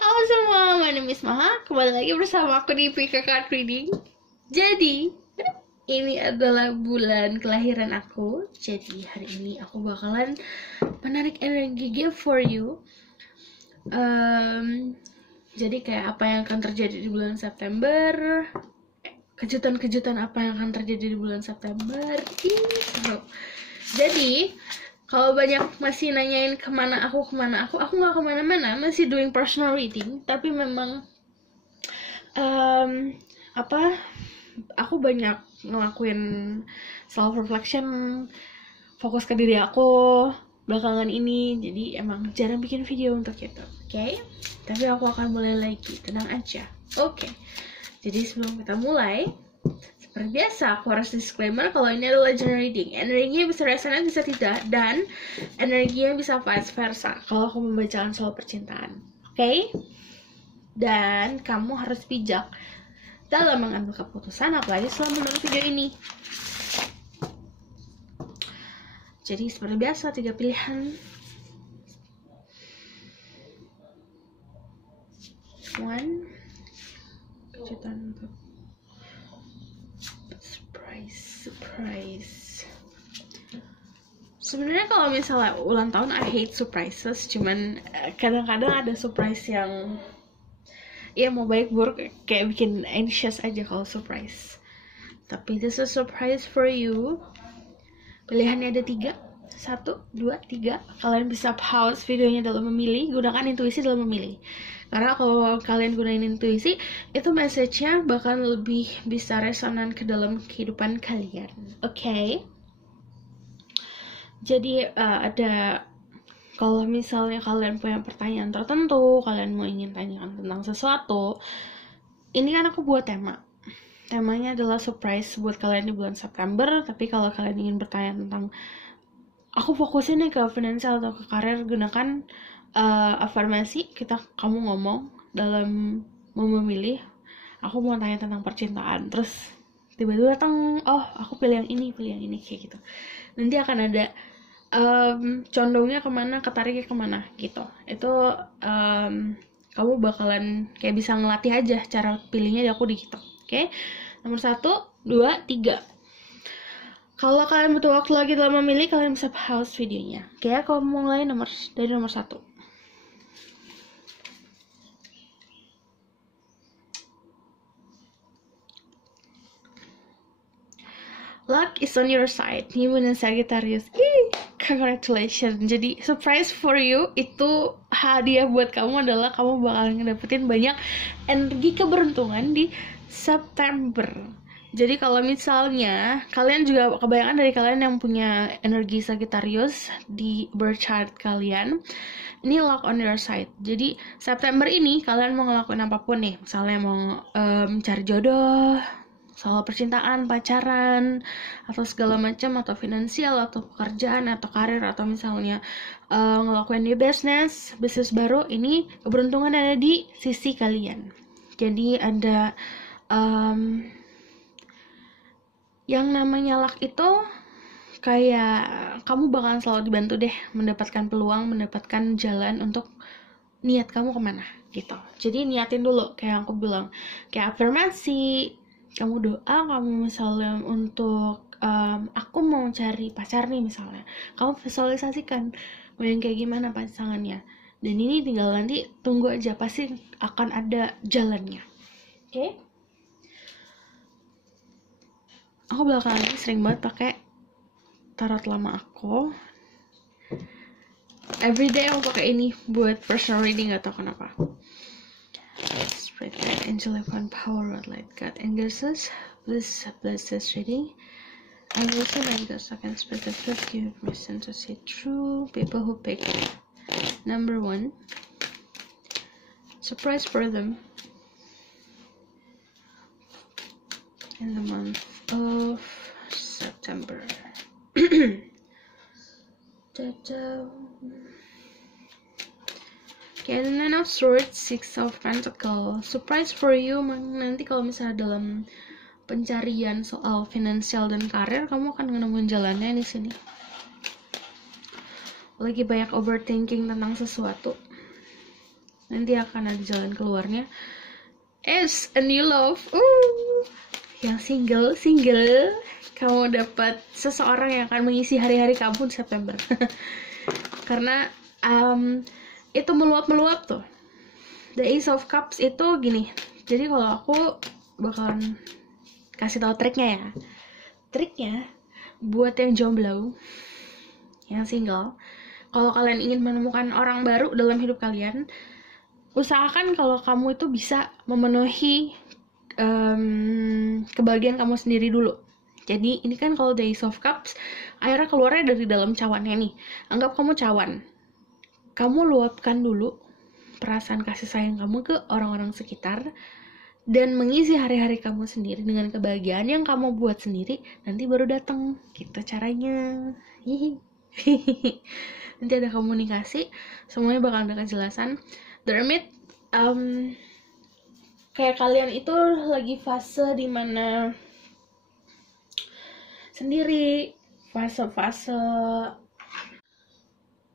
Halo semua, my name is Maha. Kembali lagi bersama aku di PK Card Reading. Jadi, ini adalah bulan kelahiran aku. Jadi, hari ini aku bakalan menarik energi gift for you. Jadi kayak apa yang akan terjadi di bulan September, kejutan-kejutan apa yang akan terjadi di bulan September. Seru. Jadi, kalau banyak masih nanyain kemana aku nggak kemana-mana, masih doing personal reading. Tapi memang aku banyak ngelakuin self reflection, fokus ke diri aku belakangan ini. Jadi emang jarang bikin video untuk itu, oke? Tapi aku akan mulai lagi, tenang aja, oke? Jadi sebelum kita mulai, seperti biasa, aku harus disclaimer kalau ini adalah general reading. Energinya bisa resonate, bisa tidak, dan energinya bisa vice versa kalau aku membacakan soal percintaan, oke? Dan kamu harus bijak dalam mengambil keputusan, apalagi setelah menonton video ini. Jadi seperti biasa, 3 pilihan. One, kejutan untuk surprise. Sebenarnya kalau misalnya ulang tahun, I hate surprises. Cuman kadang-kadang ada surprise yang ya mau baik buruk, kayak bikin anxious aja kalau surprise. Tapi this is a surprise for you. Pilihannya ada 3, 1, 2, 3. Kalian bisa pause videonya dalam memilih. Gunakan intuisi dalam memilih. Karena kalau kalian gunain intuisi, itu message-nya bahkan lebih bisa resonan ke dalam kehidupan kalian. Oke? Jadi ada, kalau misalnya kalian punya pertanyaan tertentu, kalian mau ingin tanyakan tentang sesuatu, ini kan aku buat tema. Temanya adalah surprise buat kalian di bulan September. Tapi kalau kalian ingin bertanya tentang, aku fokusin nih ke finansial atau ke karir, gunakan afirmasi. Kamu ngomong dalam mau memilih, aku mau tanya tentang percintaan, terus tiba-tiba datang, oh aku pilih yang ini, kayak gitu. Nanti akan ada condongnya kemana, ketariknya kemana gitu. Itu kamu bakalan kayak bisa ngelatih aja cara pilihnya di aku di gitu. Oke? Nomor 1, 2, 3. Kalau kalian butuh waktu lagi dalam memilih, kalian bisa pause videonya. Oke, aku mau mulai dari nomor 1. Luck is on your side. New Moon and Sagittarius. Congratulations. Jadi surprise for you, itu hadiah buat kamu adalah kamu bakalan ngedapetin banyak energi keberuntungan di September. Jadi kalau misalnya kalian juga, kebanyakan dari kalian yang punya energi Sagittarius di birth chart kalian, ini luck on your side. Jadi September ini kalian mau ngelakuin apapun nih, misalnya mau cari jodoh, soal percintaan, pacaran, atau segala macam, atau finansial, atau pekerjaan, atau karir, atau misalnya ngelakuin new bisnis baru, ini keberuntungan ada di sisi kalian. Jadi ada yang namanya luck itu kayak kamu bakalan selalu dibantu deh mendapatkan peluang, mendapatkan jalan untuk niat kamu kemana gitu. Jadi niatin dulu, kayak aku bilang, kayak afirmasi. Kamu doa, kamu misalnya untuk aku mau cari pacar nih misalnya, kamu visualisasikan mau yang kayak gimana pasangannya, dan ini tinggal nanti tunggu aja, pasti akan ada jalannya. Oke? Aku belakangan ini sering banget pakai tarot lama aku. Everyday aku pakai ini buat personal reading, gak tau kenapa. Spirit guide, angel divine power, Lord light, God and goddesses, please bless this reading. I also like the second spirit of truth, give me sense to see through people who pick number 1. Surprise for them in the month of September. Okay, the 9 of Swords, 6 of Pentacles. Surprise for you, nanti kalau misalnya dalam pencarian soal finansial dan karir, kamu akan menemukan jalannya di sini. Lagi banyak overthinking tentang sesuatu. nanti akan ada jalan keluarnya. It's a new love. Yang single, kamu dapat seseorang yang akan mengisi hari-hari kamu di September. Karena itu meluap tuh. The Ace of Cups itu gini. Jadi kalau aku bakalan kasih tahu triknya ya. Triknya buat yang jomblo, yang single, kalau kalian ingin menemukan orang baru dalam hidup kalian, usahakan kalau kamu itu bisa memenuhi kebahagiaan kamu sendiri dulu. Jadi ini kan kalau The Ace of Cups, akhirnya keluarnya dari dalam cawannya nih. Anggap kamu cawan. Kamu luapkan dulu perasaan kasih sayang kamu ke orang-orang sekitar, dan mengisi hari-hari kamu sendiri dengan kebahagiaan yang kamu buat sendiri. Nanti baru datang. Gitu caranya. Nanti ada komunikasi, semuanya bakal ada kejelasan. The Hermit, kayak kalian itu lagi fase dimana sendiri, fase-fase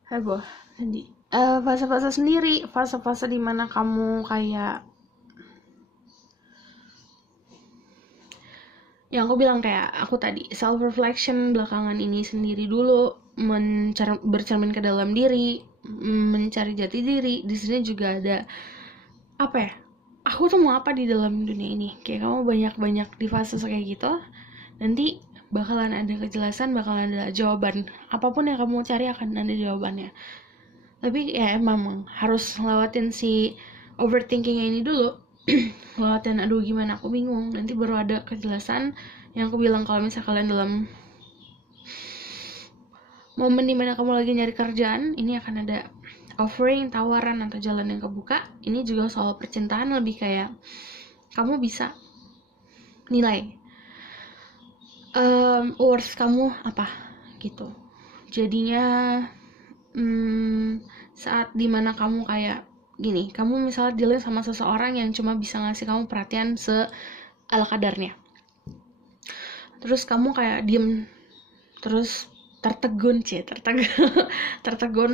heboh tadi, fase-fase sendiri, fase-fase dimana kamu kayak yang aku bilang, kayak aku tadi, self reflection belakangan ini sendiri dulu, bercermin ke dalam diri, mencari jati diri. Di sini juga ada apa ya, aku tuh mau apa di dalam dunia ini, kayak kamu banyak di fase kayak gitu. Nanti bakalan ada kejelasan, bakalan ada jawaban. Apapun yang kamu cari akan ada jawabannya. Tapi ya emang harus lewatin si overthinkingnya ini dulu. Lewatin aduh gimana aku bingung, nanti baru ada kejelasan. Yang aku bilang, kalau misalnya kalian dalam momen dimana kamu lagi nyari kerjaan, ini akan ada offering, tawaran, atau jalan yang kebuka. Ini juga soal percintaan, lebih kayak kamu bisa nilai worth kamu apa gitu. Jadinya saat dimana kamu kayak gini, kamu misalnya dealing sama seseorang yang cuma bisa ngasih kamu perhatian ala kadarnya, terus kamu kayak diem, terus tertegun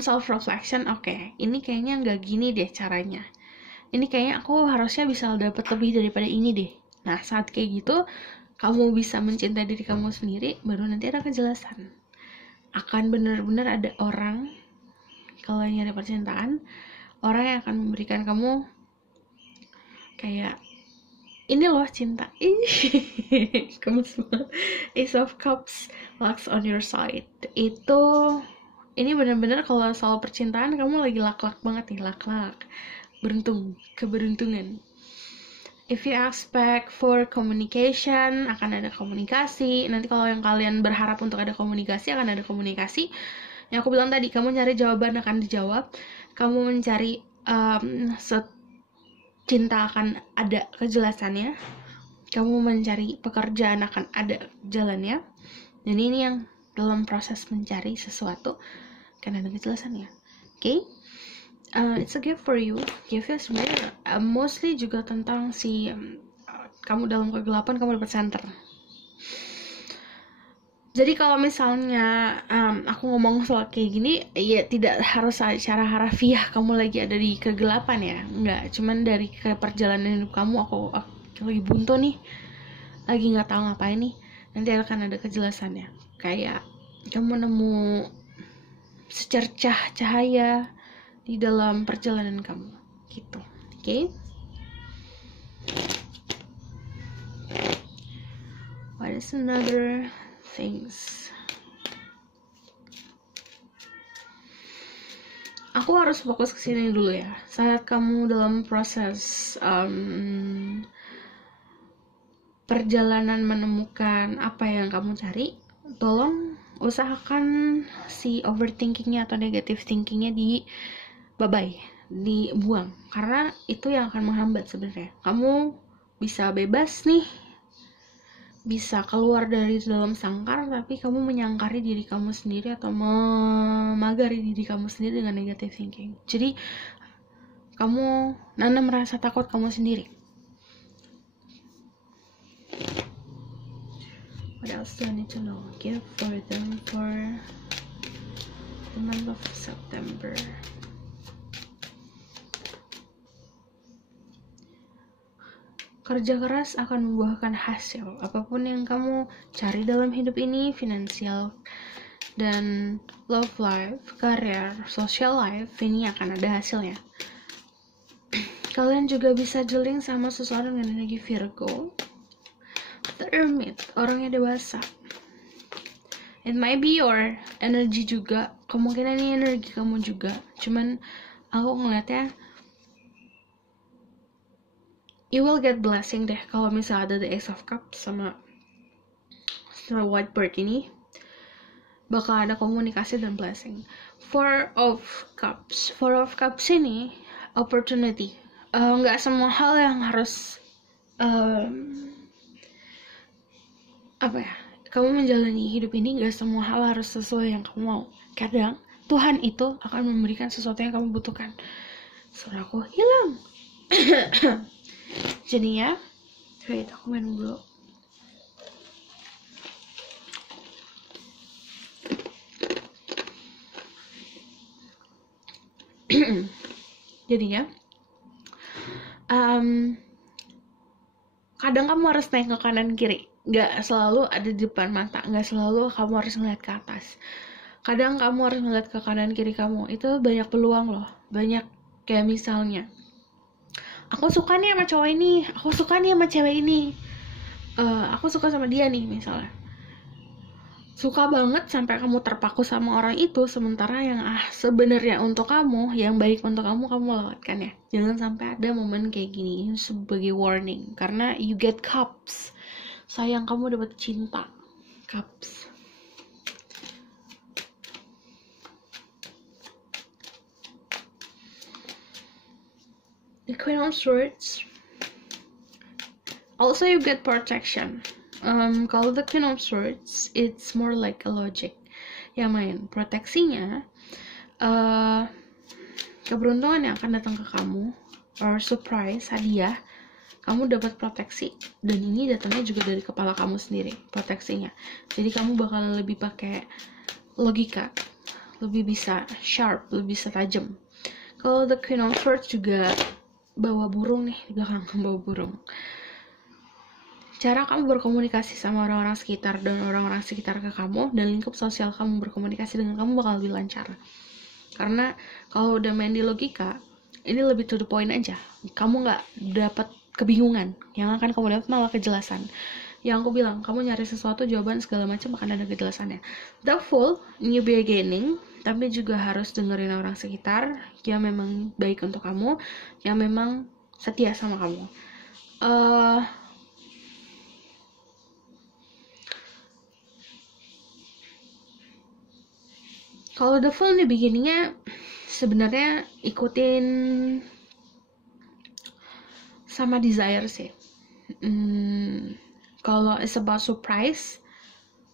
self reflection. Oke, ini kayaknya nggak gini deh caranya, ini kayaknya aku harusnya bisa dapat lebih daripada ini deh. Nah, saat kayak gitu kamu bisa mencintai diri kamu sendiri, baru nanti ada kejelasan. Akan benar-benar ada orang, kalau nyari percintaan, orang yang akan memberikan kamu kayak ini loh cinta. Gemes banget. Ace of Cups, Luck's on your side. Ini benar-benar kalau soal percintaan kamu lagi lak-lak banget nih, lak-lak. Beruntung, keberuntungan. If you expect for communication, akan ada komunikasi. Nanti kalau yang kalian berharap untuk ada komunikasi, akan ada komunikasi. Yang aku bilang tadi, kamu nyari jawaban akan dijawab. Kamu mencari cinta akan ada kejelasannya. Kamu mencari pekerjaan akan ada jalannya. Dan ini yang dalam proses mencari sesuatu akan ada kejelasannya. Okay? It's a gift for you. Gift-nya sebenarnya mostly juga tentang kamu dalam kegelapan, kamu dapat center. Jadi kalau misalnya aku ngomong soal kayak gini, ya tidak harus secara harafiah kamu lagi ada di kegelapan ya, enggak. Cuman dari perjalanan hidup kamu, aku lagi buntu nih, lagi nggak tahu ngapain nih, nanti akan ada kejelasannya. Kayak kamu nemu secercah cahaya di dalam perjalanan kamu, gitu. Okay? What is another things? Aku harus fokus ke sini dulu ya. Saat kamu dalam proses perjalanan menemukan apa yang kamu cari, tolong usahakan si overthinkingnya atau negative thinkingnya dibuang, karena itu yang akan menghambat sebenarnya. Kamu bisa bebas nih, bisa keluar dari dalam sangkar, tapi kamu menyangkari diri kamu sendiri atau memagari diri kamu sendiri dengan negative thinking. Jadi kamu merasa takut kamu sendiri. What else do I need to know? Give for them for the month of September. Kerja keras akan membuahkan hasil. Apapun yang kamu cari dalam hidup ini, finansial dan love life, karir, social life, ini akan ada hasilnya. Kalian juga bisa dealing sama seseorang dengan energi Virgo. The Hermit, orangnya dewasa. It might be your energy juga, kemungkinan ini energi kamu juga. Cuman aku ngeliatnya you will get blessing deh kalau misalnya ada the Ace of Cups sama White Bird ini. Bakal ada komunikasi dan blessing. Four of Cups ini opportunity. Nggak semua hal yang harus kamu menjalani hidup ini, gak semua hal harus sesuai yang kamu mau. Kadang Tuhan itu akan memberikan sesuatu yang kamu butuhkan. Suaraku hilang. Jadinya wait, aku minum dulu. Jadinya kadang kamu harus naik ke kanan kiri, gak selalu ada di depan mata, gak selalu kamu harus ngeliat ke atas. Kadang kamu harus ngeliat ke kanan kiri kamu, itu banyak peluang loh. Banyak, kayak misalnya aku suka nih sama cowok ini, aku suka nih sama cewek ini, aku suka sama dia nih misalnya. Suka banget sampai kamu terpaku sama orang itu, sementara yang sebenarnya untuk kamu, yang baik untuk kamu lewatkan ya. Jangan sampai ada momen kayak gini, sebagai warning. Karena you get cups. Sayang, kamu dapat cinta. Cups. The Queen of Swords. Also you get protection. Kalau the Queen of Swords, it's more like a logic. Ya main proteksinya, keberuntungan yang akan datang ke kamu, or surprise, hadiah, kamu dapat proteksi, dan ini datangnya juga dari kepala kamu sendiri, proteksinya. Jadi kamu bakalan lebih pakai logika, lebih bisa sharp, lebih bisa tajam. Kalau the Queen of Swords juga bawa burung nih di belakang, bawa burung. Cara kamu berkomunikasi sama orang-orang sekitar dan orang-orang sekitar ke kamu, dan lingkup sosial kamu berkomunikasi dengan kamu bakal lebih lancar. Karena kalau udah main di logika, ini lebih to the point aja. Kamu nggak dapat kebingungan, yang akan kamu dapat malah kejelasan. Yang aku bilang, kamu nyari sesuatu, jawaban segala macam akan ada kejelasannya. The Fool, new beginning, tapi juga harus dengerin orang sekitar yang memang baik untuk kamu, yang memang setia sama kamu. Kalau The Fool di beginningnya sebenarnya ikutin sama desire sih. Kalau it's about surprise,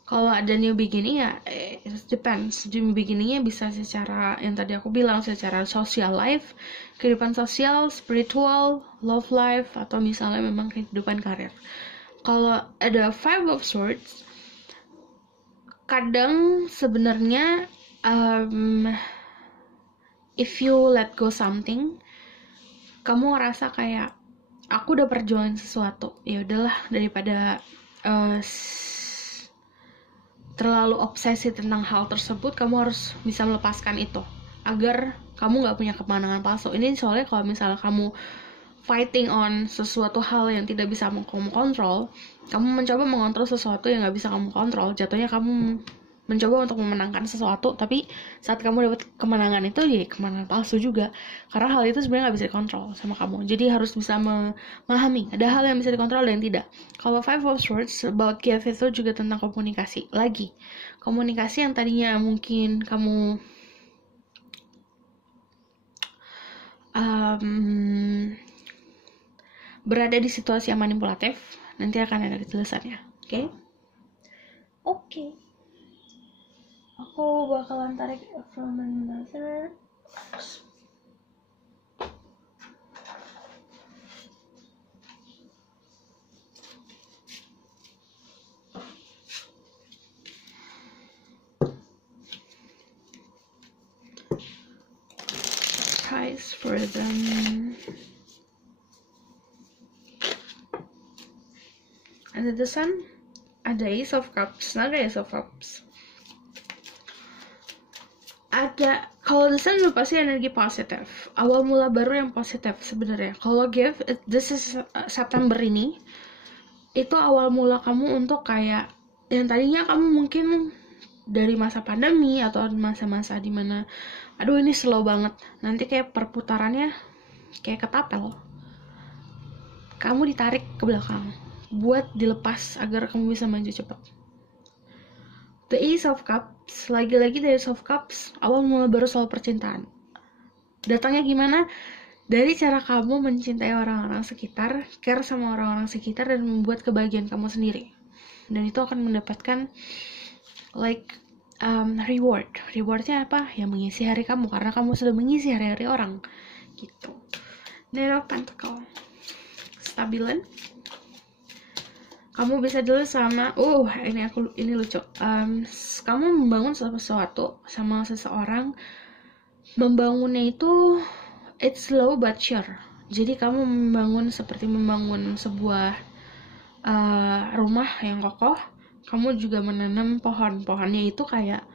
kalau ada new beginning ya it depends. New beginningnya bisa secara yang tadi aku bilang, secara social life, kehidupan sosial, spiritual, love life, atau misalnya memang kehidupan karir. Kalau ada Five of Swords, kadang sebenarnya if you let go something, kamu ngerasa kayak aku udah perjuangin sesuatu, ya udahlah, daripada terlalu obsesi tentang hal tersebut, kamu harus bisa melepaskan itu agar kamu nggak punya kemenangan palsu. Ini soalnya kalau misalnya kamu fighting on sesuatu hal yang tidak bisa kamu kontrol, kamu mencoba mengontrol sesuatu yang nggak bisa kamu kontrol, jatuhnya kamu mencoba untuk memenangkan sesuatu, tapi saat kamu dapat kemenangan itu ya kemenangan palsu juga, karena hal itu sebenarnya nggak bisa dikontrol sama kamu. Jadi harus bisa memahami ada hal yang bisa dikontrol dan tidak. Kalau Five of Swords about gift itu juga tentang komunikasi. Lagi komunikasi yang tadinya mungkin kamu berada di situasi yang manipulatif, nanti akan ada kejelasannya. Oke. Aku bakalan tarik from another. Price for them. Ada the Sun, ada Ace of Cups, ada Ace of Cups. Ada, kalau the Sun pasti energi positif, awal mula baru yang positif sebenarnya. Kalau Give, this is September ini, itu awal mula kamu untuk kayak yang tadinya kamu mungkin dari masa pandemi atau masa-masa dimana aduh ini slow banget, nanti kayak perputarannya kayak ketapel, kamu ditarik ke belakang buat dilepas agar kamu bisa maju cepat. The Ace of Cups, lagi-lagi The Ace of Cups, awal mula baru soal percintaan. Datangnya gimana? Dari cara kamu mencintai orang-orang sekitar, care sama orang-orang sekitar, dan membuat kebahagiaan kamu sendiri. Dan itu akan mendapatkan reward. Rewardnya apa? Ya mengisi hari kamu, karena kamu sudah mengisi hari-hari orang. Gitu. Knight of Pentacles, stabilan. Kamu bisa dulu sama, ini lucu. Kamu membangun sesuatu sama seseorang, membangunnya itu it's slow but sure. Jadi kamu membangun seperti membangun sebuah rumah yang kokoh. Kamu juga menanam pohon. Pohonnya itu kayak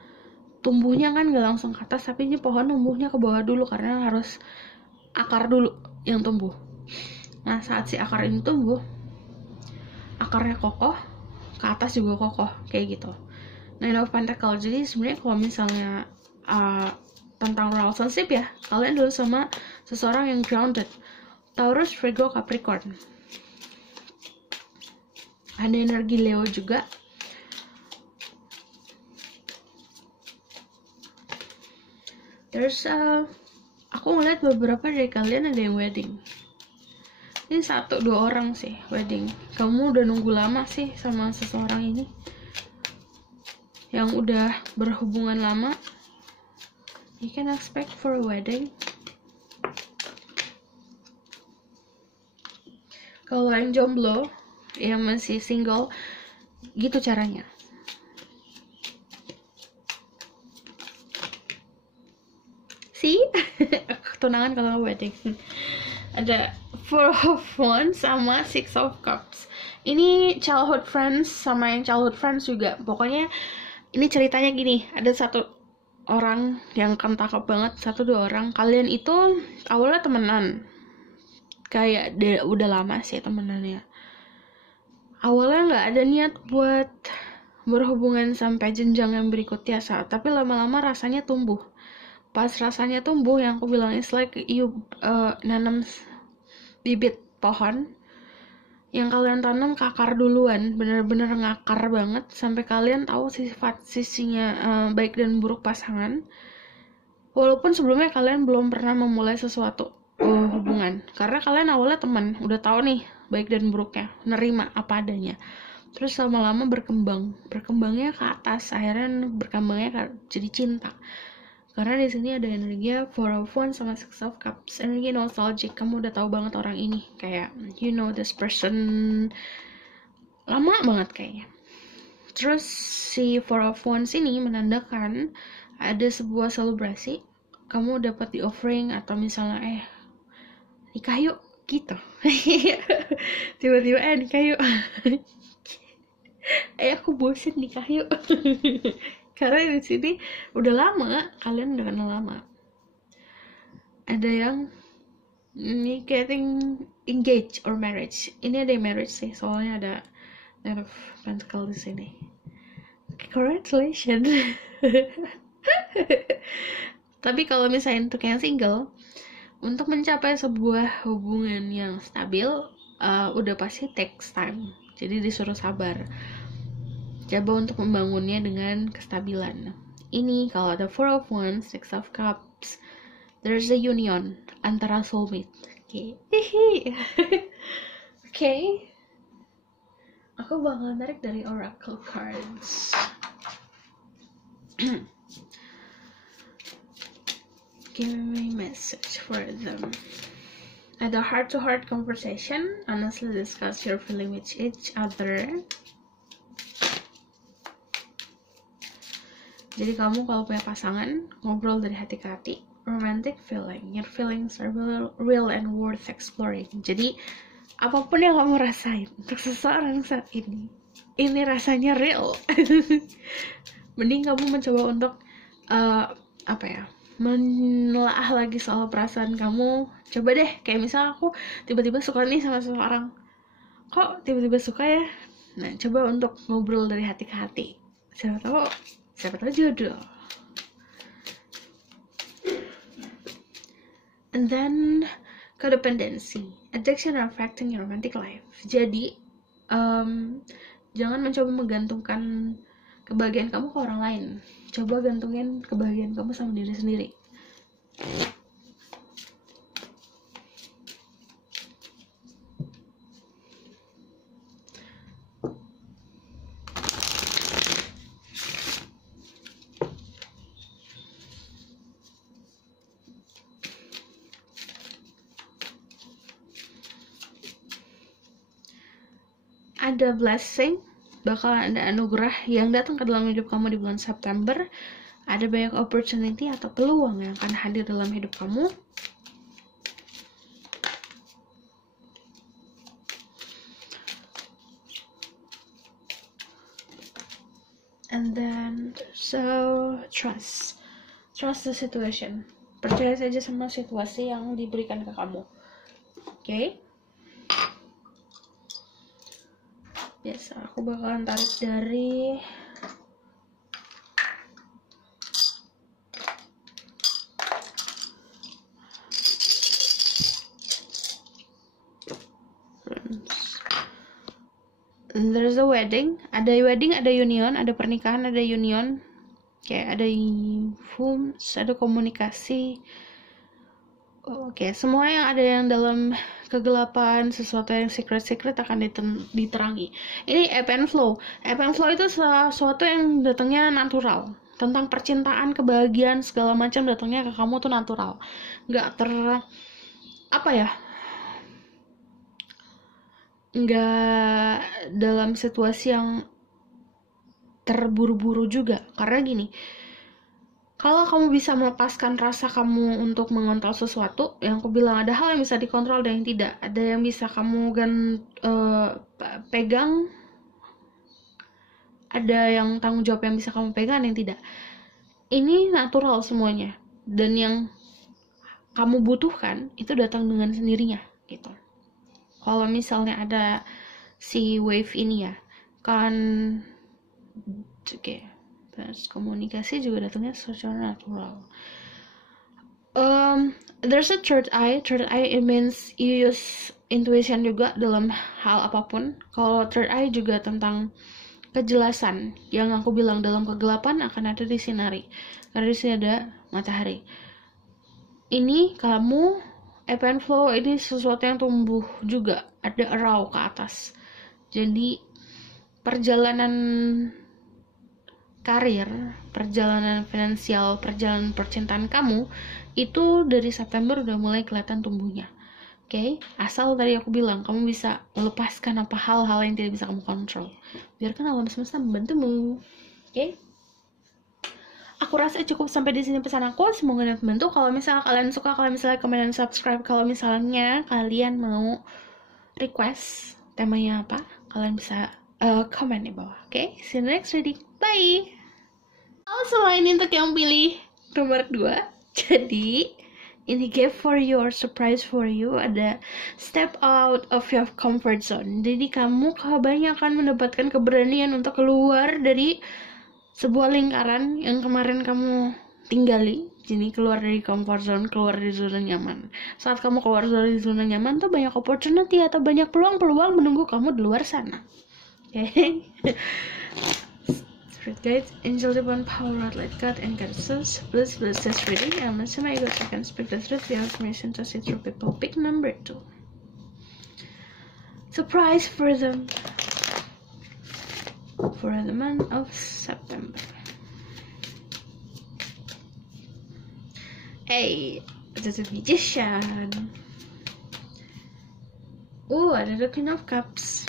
tumbuhnya kan gak langsung ke atas, tapi ini pohon tumbuhnya ke bawah dulu karena harus akar dulu yang tumbuh. Nah, saat si akar ini tumbuh, akarnya kokoh, ke atas juga kokoh, kayak gitu. Nine of Pentacles. Jadi sebenarnya kalau misalnya tentang relationship ya, kalian dulu sama seseorang yang grounded. Taurus, Virgo, Capricorn. Ada energi Leo juga. Terus aku ngeliat beberapa dari kalian ada yang wedding. Ini 1-2 orang sih wedding. Kamu udah nunggu lama sih sama seseorang ini, yang udah berhubungan lama. You can expect for a wedding. Kalau yang jomblo, yang masih single, gitu caranya. See? Tunangan kalau wedding. Ada Four of Wands sama Six of Cups. Ini childhood friends sama yang childhood friends juga. Pokoknya ini ceritanya gini, ada satu orang yang kan cakep banget, 1-2 orang. Kalian itu awalnya temenan, kayak udah lama sih temenannya. Awalnya nggak ada niat buat berhubungan sampai jenjang yang berikutnya, tapi lama-lama rasanya tumbuh. Pas rasanya tumbuh, yang aku bilang is like you nanam bibit pohon yang kalian tanam ke akar duluan, bener-bener ngakar banget sampai kalian tahu sisinya baik dan buruk pasangan, walaupun sebelumnya kalian belum pernah memulai sesuatu hubungan, karena kalian awalnya teman, udah tahu nih baik dan buruknya, nerima apa adanya. Terus lama-lama berkembangnya ke atas, akhirnya berkembangnya jadi cinta. Karena di sini ada energi Four of Wands sama Six of Cups, energi nostalgic. Kamu udah tahu banget orang ini, kayak you know this person lama banget kayaknya. Terus si Four of Wands ini menandakan ada sebuah selebrasi. Kamu dapat di offering atau misalnya nikah yuk gitu. Tiba-tiba nikah yuk. Aku bosen nikah yuk. Karena di sini udah lama, kalian udah kenal lama. Ada yang ini getting engaged or marriage. Ini ada yang marriage sih, soalnya ada Knight of Pentacles di sini. Congratulations. Tapi kalau misalnya untuk yang single, untuk mencapai sebuah hubungan yang stabil, udah pasti takes time. Jadi disuruh sabar. Coba untuk membangunnya dengan kestabilan. Ini kalau ada Four of Wands, Six of Cups, there's a union antara soulmate. Okay. Aku bakal tarik dari Oracle cards. Give me a message for them. Ada heart-to-heart conversation. Honestly discuss your feeling with each other. Jadi kamu kalau punya pasangan, ngobrol dari hati ke hati, romantic feeling. Your feelings are real and worth exploring. Jadi apapun yang kamu rasain untuk seseorang saat ini rasanya real. Mending kamu mencoba untuk menelaah lagi soal perasaan kamu. Coba deh, kayak misal aku tiba-tiba suka nih sama seseorang, kok tiba-tiba suka ya. Nah, coba untuk ngobrol dari hati ke hati, siapa tahu jodoh. And then codependency, addiction affecting your romantic life. Jadi jangan mencoba menggantungkan kebahagiaan kamu ke orang lain. Coba gantungin kebahagiaan kamu sama diri sendiri. Ada blessing, bakalan ada anugerah yang datang ke dalam hidup kamu di bulan September. Ada banyak opportunity atau peluang yang akan hadir dalam hidup kamu. And then so trust the situation. Percaya saja sama situasi yang diberikan ke kamu. Okay? Biasa aku bakalan tarik dari there's a wedding, ada union, ada pernikahan, ada union, kayak ada influence, ada komunikasi. Oke, semua yang ada yang dalam kegelapan, sesuatu yang secret akan diterangi. Ini ebb and flow. Ebb and flow itu sesuatu yang datangnya natural. Tentang percintaan, kebahagiaan, segala macam datangnya ke kamu tuh natural. Nggak dalam situasi yang terburu-buru juga. Karena gini, kalau kamu bisa melepaskan rasa kamu untuk mengontrol sesuatu, yang aku bilang ada hal yang bisa dikontrol dan yang tidak. Ada yang bisa kamu pegang, ada yang tanggung jawab yang bisa kamu pegang, yang tidak. Ini natural semuanya. Dan yang kamu butuhkan itu datang dengan sendirinya, gitu. Kalau misalnya ada si wave ini ya, kan terus komunikasi juga datangnya secara natural. There's a third eye. It means you use intuition juga dalam hal apapun. Kalau third eye juga tentang kejelasan. Yang aku bilang, dalam kegelapan akan ada disinari. Karena di sini ada matahari. Ini kamu ebb and flow, ini sesuatu yang tumbuh juga. Ada arrow ke atas. Jadi perjalanan karir, perjalanan finansial, perjalanan percintaan kamu itu dari September udah mulai kelihatan tumbuhnya. Oke? Asal tadi aku bilang kamu bisa melepaskan hal-hal yang tidak bisa kamu kontrol. Biarkan alam semesta membantumu. Oke? Aku rasa cukup sampai di sini pesan aku. Semoga dapat membantu. Kalau misalnya kalian suka, kalau misalnya komen dan subscribe. Kalau misalnya kalian mau request temanya apa, kalian bisa komen di bawah. Oke? See you next reading. Bye. Selain untuk yang pilih nomor 2, jadi ini gift for you or surprise for you, ada step out of your comfort zone. Jadi kamu kebanyakan mendapatkan keberanian untuk keluar dari sebuah lingkaran yang kemarin kamu tinggali. Jadi keluar dari comfort zone, keluar dari zona nyaman. Saat kamu keluar dari zona nyaman tuh banyak opportunity atau banyak peluang-peluang menunggu kamu di luar sana. Oke? Spirit guides, angel divine power, light God and goddesses, please bless this reading. I'm assuming you guys can speak the truth. The information to see through people. Pick number 2. Surprise for the month of September. Hey, there's a magician. Ada the Queen of Cups.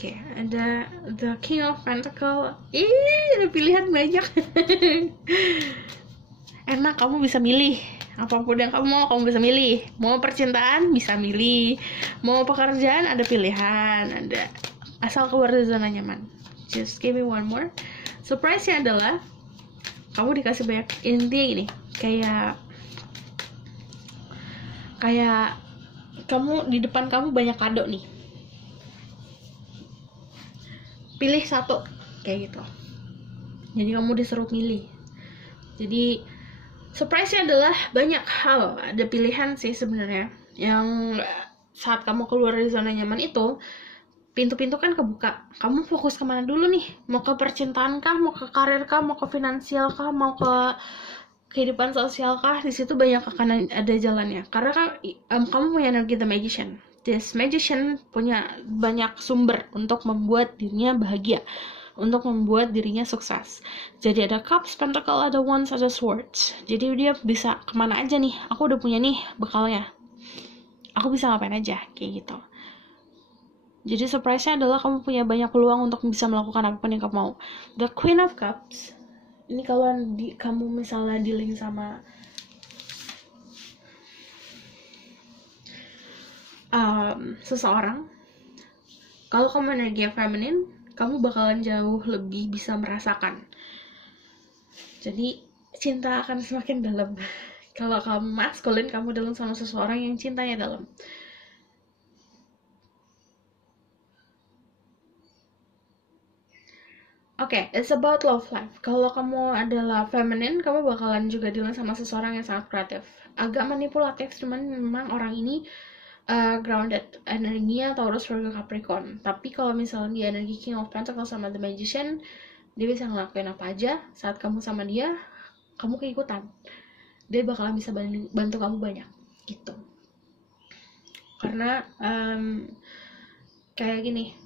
Oke, ada the King of Pentacle. Ada pilihan banyak. Enak, kamu bisa milih Apapun yang kamu mau, kamu bisa milih. Mau percintaan, bisa milih. Mau pekerjaan, ada pilihan. Ada. Asal keluar dari zona nyaman. Just give me one more. Surprise-nya adalah kamu dikasih banyak, intinya gini, kayak kamu di depan kamu banyak kado nih. Pilih satu, kayak gitu. Jadi kamu disuruh milih. Jadi surprise-nya adalah banyak hal, ada pilihan sih sebenarnya. Yang saat kamu keluar dari zona nyaman itu, pintu-pintu kan kebuka. Kamu fokus kemana dulu nih? Mau ke percintaan kah? Mau ke karir kah? Mau ke finansial kah? Mau ke kehidupan sosial kah? Di situ banyak akan ada jalannya. Karena kan kamu punya energi the magician. This magician punya banyak sumber untuk membuat dirinya bahagia, untuk membuat dirinya sukses. Jadi ada cups, pentacle, ada wands, ada swords. Jadi dia bisa kemana aja nih. Aku udah punya nih bekalnya. Aku bisa ngapain aja, kayak gitu. Jadi surprise-nya adalah kamu punya banyak peluang untuk bisa melakukan apapun yang kamu mau. The Queen of Cups. Ini kalau kamu misalnya dealing sama seseorang, kalau kamu energi feminin, kamu bakalan jauh lebih bisa merasakan. Jadi cinta akan semakin dalam. Kalau kamu maskulin, kamu dalam sama seseorang yang cintanya dalam. Oke, it's about love life. Kalau kamu adalah feminine, kamu bakalan juga dealing sama seseorang yang sangat kreatif. Agak manipulatif, cuman memang orang ini grounded. Energinya Taurus, Virgo, Capricorn. Tapi kalau misalnya dia energi King of Pentacles sama The Magician, dia bisa ngelakuin apa aja. Saat kamu sama dia, kamu keikutan. Dia bakalan bisa bantu kamu banyak, gitu. Karena kayak gini,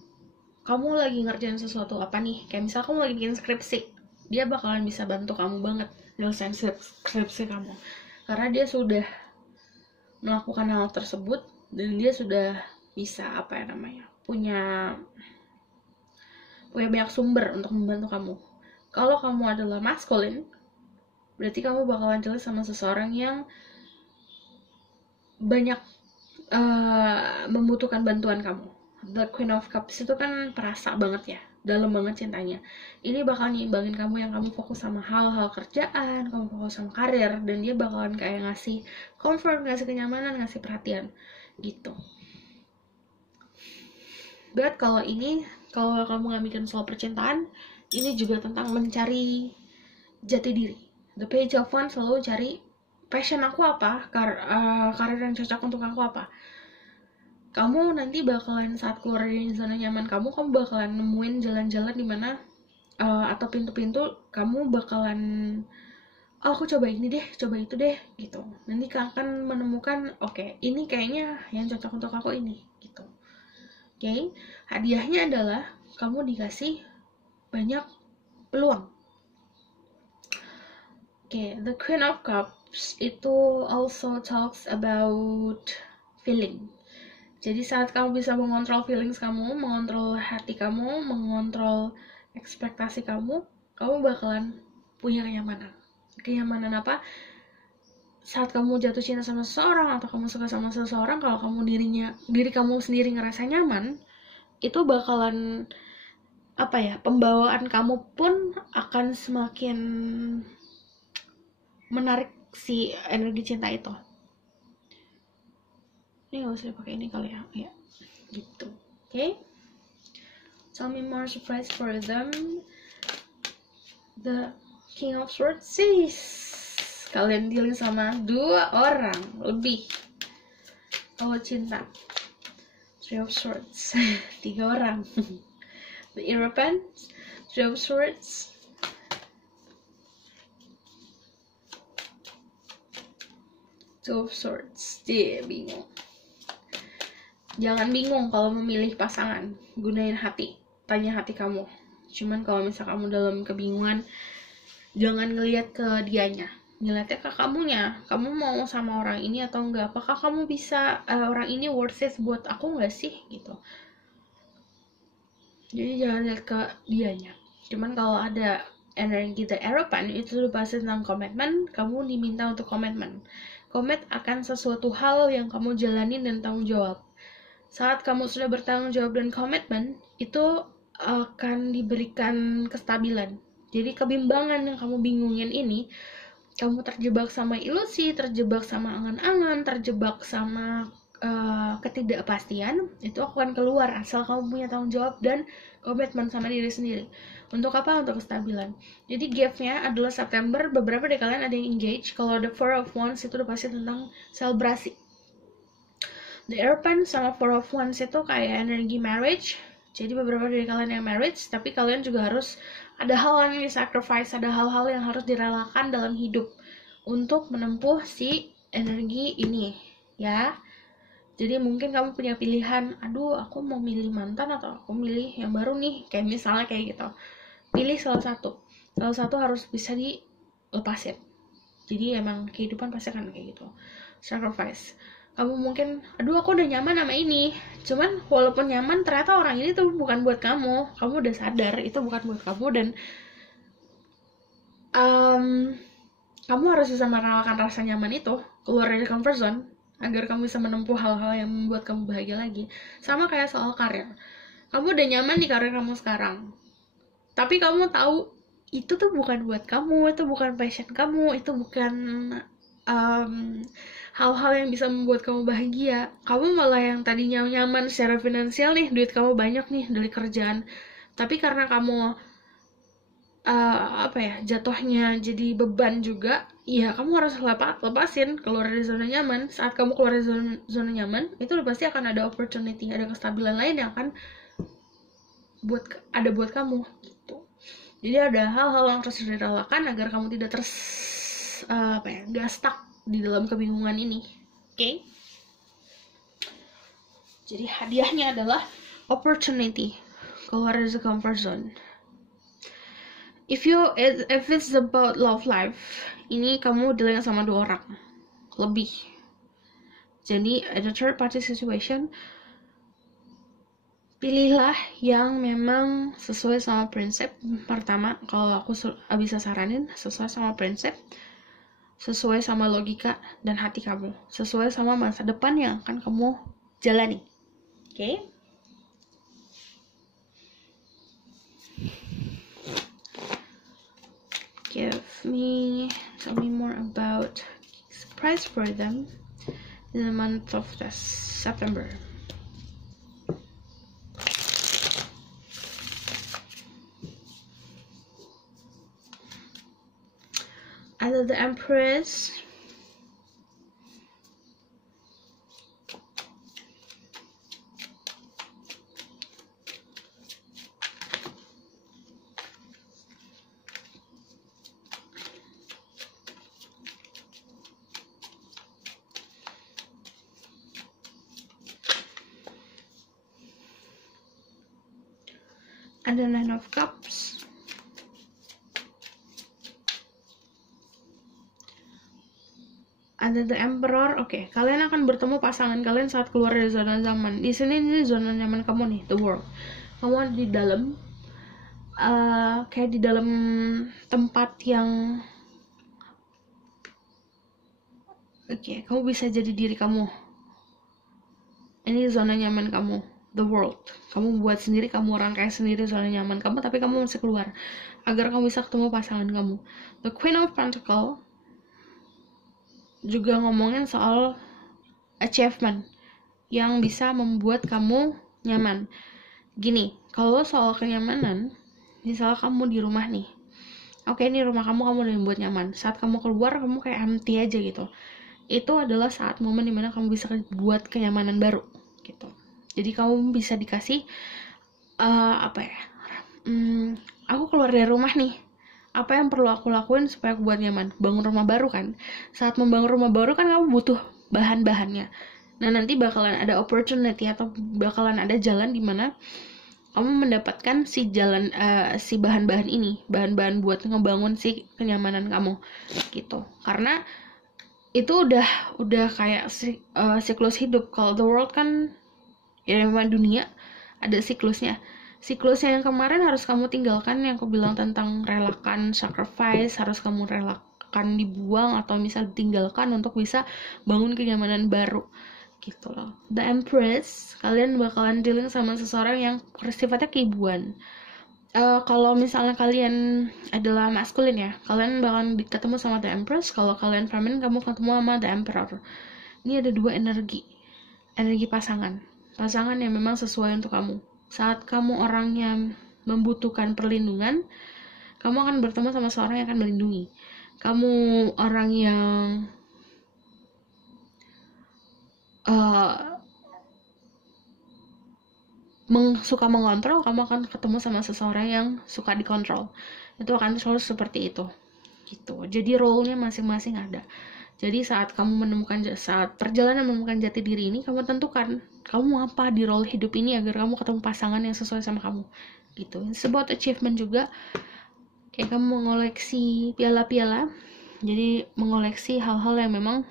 kamu lagi ngerjain sesuatu apa nih, kayak misal kamu lagi bikin skripsi, dia bakalan bisa bantu kamu banget nyelesain skripsi kamu, karena dia sudah melakukan hal tersebut dan dia sudah bisa punya banyak sumber untuk membantu kamu. Kalau kamu adalah maskulin, berarti kamu bakalan jelas sama seseorang yang banyak membutuhkan bantuan kamu. The Queen of Cups itu kan perasa banget ya, dalam banget cintanya. Ini bakal nyimbangin kamu yang kamu fokus sama hal-hal kerjaan, kamu fokus sama karir, dan dia bakalan kayak ngasih comfort, ngasih kenyamanan, ngasih perhatian, gitu. But kalau kamu nggak mikirin soal percintaan, ini juga tentang mencari jati diri. The Page of Wands selalu cari passion aku apa, karir yang cocok untuk aku apa. Kamu nanti bakalan saat keluar dari zona nyaman kamu bakalan nemuin jalan-jalan dimana atau pintu-pintu kamu bakalan aku coba ini deh, coba itu deh, gitu. Nanti akan menemukan oke, ini kayaknya yang cocok untuk aku ini, gitu. Oke, hadiahnya adalah kamu dikasih banyak peluang. Oke, The Queen of Cups itu also talks about feeling. Jadi saat kamu bisa mengontrol feelings kamu, mengontrol hati kamu, mengontrol ekspektasi kamu bakalan punya kenyamanan. Kenyamanan apa? Saat kamu jatuh cinta sama seseorang atau kamu suka sama seseorang, kalau kamu diri kamu sendiri ngerasa nyaman, itu bakalan pembawaan kamu pun akan semakin menarik si energi cinta itu. Ini gak usah dipakai ini kali ya, gitu. Okay? Tell me more surprise for them. The King of Swords says kalian dealing sama 2 orang lebih. Kalau cinta, Three of Swords 3 orang. The Hierophant, Three of Swords, Two of Swords. Dia bingung. Jangan bingung kalau memilih pasangan, gunain hati, tanya hati kamu. Cuman kalau misal kamu dalam kebingungan, jangan ngelihat ke dianya, ngeliatnya ke kamunya. Kamu mau sama orang ini atau enggak? Apakah kamu bisa orang ini worth it buat aku nggak sih, gitu. Jadi jangan lihat ke dianya. Cuman kalau ada energi the Hierophant, itu pasti tentang komitmen. Kamu diminta untuk komitmen. komit akan sesuatu hal yang kamu jalanin dan tanggung jawab. Saat kamu sudah bertanggung jawab dan komitmen, itu akan diberikan kestabilan. Jadi kebimbangan yang kamu bingungin ini, kamu terjebak sama ilusi, terjebak sama angan-angan, terjebak sama ketidakpastian, itu akan keluar asal kamu punya tanggung jawab dan komitmen sama diri sendiri. Untuk apa? Untuk kestabilan. Jadi gift-nya adalah September, beberapa dari kalian ada yang engage. Kalau the Four of Wands itu udah pasti tentang selebrasi. The Airpan sama Four of Wands itu kayak energi marriage. Jadi beberapa dari kalian yang marriage, tapi kalian juga harus ada hal yang di-sacrifice, ada hal-hal yang harus direlakan dalam hidup untuk menempuh si energi ini, ya. Jadi mungkin kamu punya pilihan, aduh aku mau milih mantan atau aku milih yang baru nih, kayak misalnya kayak gitu. Pilih salah satu harus bisa dilepasin. Jadi emang kehidupan pasti akan kayak gitu, sacrifice. Kamu mungkin, aduh aku udah nyaman sama ini, cuman walaupun nyaman ternyata orang ini tuh bukan buat kamu udah sadar itu bukan buat kamu, dan kamu harus bisa merelakan rasa nyaman itu, keluar dari comfort zone, agar kamu bisa menempuh hal-hal yang membuat kamu bahagia lagi. Sama kayak soal karir, kamu udah nyaman di karir kamu sekarang, tapi kamu tahu itu tuh bukan buat kamu, itu bukan passion kamu, itu bukan hal-hal yang bisa membuat kamu bahagia. Kamu malah yang tadinya nyaman secara finansial nih, duit kamu banyak nih dari kerjaan, tapi karena kamu jatuhnya jadi beban juga, ya kamu harus lepasin, keluar dari zona nyaman. Saat kamu keluar dari zona nyaman, itu udah pasti akan ada opportunity, ada kestabilan lain yang akan buat kamu gitu. Jadi ada hal-hal yang harus direlakan agar kamu tidak gak stuck di dalam kebingungan ini. Oke? Jadi hadiahnya adalah opportunity, keluar dari comfort zone. If it's about love life, ini kamu dealing sama 2 orang lebih. Jadi ada third party situation. Pilihlah yang memang sesuai sama prinsip. Pertama, kalau aku bisa saranin, sesuai sama prinsip, sesuai sama logika dan hati kamu, sesuai sama masa depan yang akan kamu jalani. Oke? Tell me more about surprise for them in the month of September. Ada the Empress, ada Nine of Cups, ada the Emperor. Oke, kalian akan bertemu pasangan kalian saat keluar dari zona nyaman. Di sini ini zona nyaman kamu nih, the world. Kamu ada di dalam, kayak di dalam tempat yang, kamu bisa jadi diri kamu. Ini zona nyaman kamu, the world. Kamu buat sendiri, kamu rangkai sendiri zona nyaman kamu, tapi kamu masih keluar agar kamu bisa ketemu pasangan kamu. The Queen of Pentacles juga ngomongin soal achievement yang bisa membuat kamu nyaman. Gini, kalau soal kenyamanan, misalnya kamu di rumah nih, oke, ini rumah kamu udah buat nyaman. Saat kamu keluar, kamu kayak empty aja gitu. Itu adalah saat momen dimana kamu bisa buat kenyamanan baru gitu. Jadi kamu bisa dikasih aku keluar dari rumah nih, apa yang perlu aku lakuin supaya aku buat nyaman? Bangun rumah baru kan. Saat membangun rumah baru kan kamu butuh bahan-bahannya. Nah, nanti bakalan ada opportunity atau bakalan ada jalan dimana kamu mendapatkan si bahan-bahan ini, bahan-bahan buat ngebangun si kenyamanan kamu gitu. Karena itu udah kayak siklus hidup. Kalau the world kan ya memang dunia ada siklusnya yang kemarin harus kamu tinggalkan, yang aku bilang tentang relakan, sacrifice, harus kamu akan dibuang atau misal ditinggalkan untuk bisa bangun kenyamanan baru gitu loh. The Empress, kalian bakalan dealing sama seseorang yang sifatnya keibuan. Kalau misalnya kalian adalah maskulin ya, kalian bakalan ketemu sama The Empress. Kalau kalian feminin, kamu ketemu sama The Emperor. Ini ada dua energi pasangan yang memang sesuai untuk kamu. Saat kamu orang yang membutuhkan perlindungan, kamu akan bertemu sama seorang yang akan melindungi. Kamu orang yang suka mengontrol, kamu akan ketemu sama seseorang yang suka dikontrol. Itu akan selalu seperti itu gitu. Jadi role-nya masing-masing ada. Jadi saat perjalanan menemukan jati diri ini, kamu tentukan kamu mau apa di role hidup ini agar kamu ketemu pasangan yang sesuai sama kamu gitu. It's about achievement juga, kayak kamu mengoleksi piala-piala, jadi mengoleksi hal-hal yang memang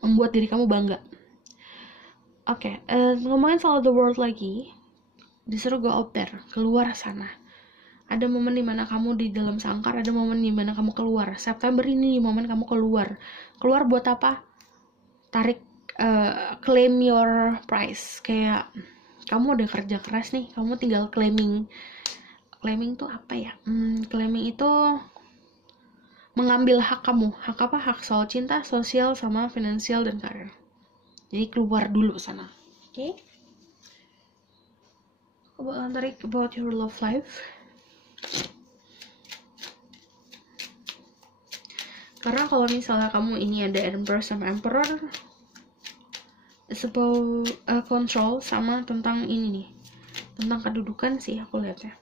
membuat diri kamu bangga. Oke, ngomongin soal the world lagi, disuruh go out there, keluar sana. Ada momen dimana kamu di dalam sangkar, ada momen dimana kamu keluar. September ini momen kamu keluar. Keluar buat apa? Tarik, claim your prize. Kayak kamu udah kerja keras nih, kamu tinggal claiming. Claiming tuh apa ya? Claiming itu mengambil hak kamu. Hak apa? Hak soal cinta, sosial, sama finansial dan karir. Jadi keluar dulu sana. Oke? Aku bakalan tarik about your love life. Karena kalau misalnya kamu ini ada Empress sama Emperor, it's about control sama tentang ini nih, tentang kedudukan sih aku lihatnya.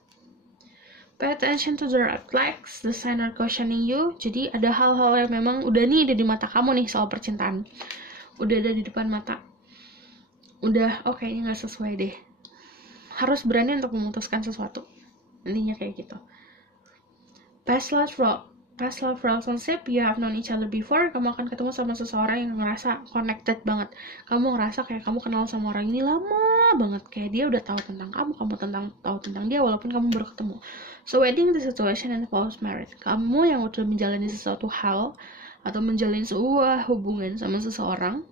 Pay attention to the red flags, the sign are questioning you. Jadi ada hal-hal yang memang udah di mata kamu nih soal percintaan, udah ada di depan mata, udah ini nggak sesuai deh, harus berani untuk memutuskan sesuatu. Intinya kayak gitu. Past love relationship, you have known each other before. Kamu akan ketemu sama seseorang yang ngerasa connected banget. Kamu ngerasa kayak kamu kenal sama orang ini lama banget, kayak dia udah tahu tentang kamu tahu tentang dia walaupun kamu baru ketemu. So wedding the situation and post marriage, kamu yang udah menjalani sesuatu hal atau menjalin sebuah hubungan sama seseorang,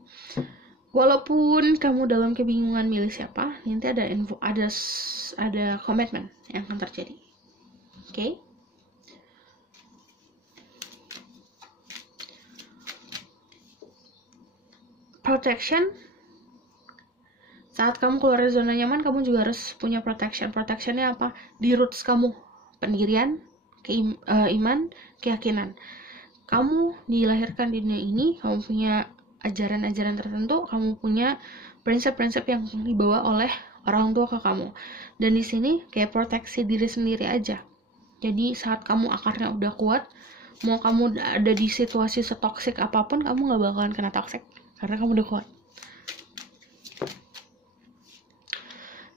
walaupun kamu dalam kebingungan milih siapa, nanti ada komitmen yang akan terjadi. Oke? Protection. Saat kamu keluar dari zona nyaman, kamu juga harus punya protection. Protectionnya apa? Di roots kamu, pendirian, iman, keyakinan. Kamu dilahirkan di dunia ini, kamu punya ajaran-ajaran tertentu, kamu punya prinsip-prinsip yang dibawa oleh orang tua ke kamu. Dan di sini kayak proteksi diri sendiri aja. Jadi saat kamu akarnya udah kuat, mau kamu ada di situasi setoksik apapun, kamu gak bakalan kena toxic karena kamu udah kuat.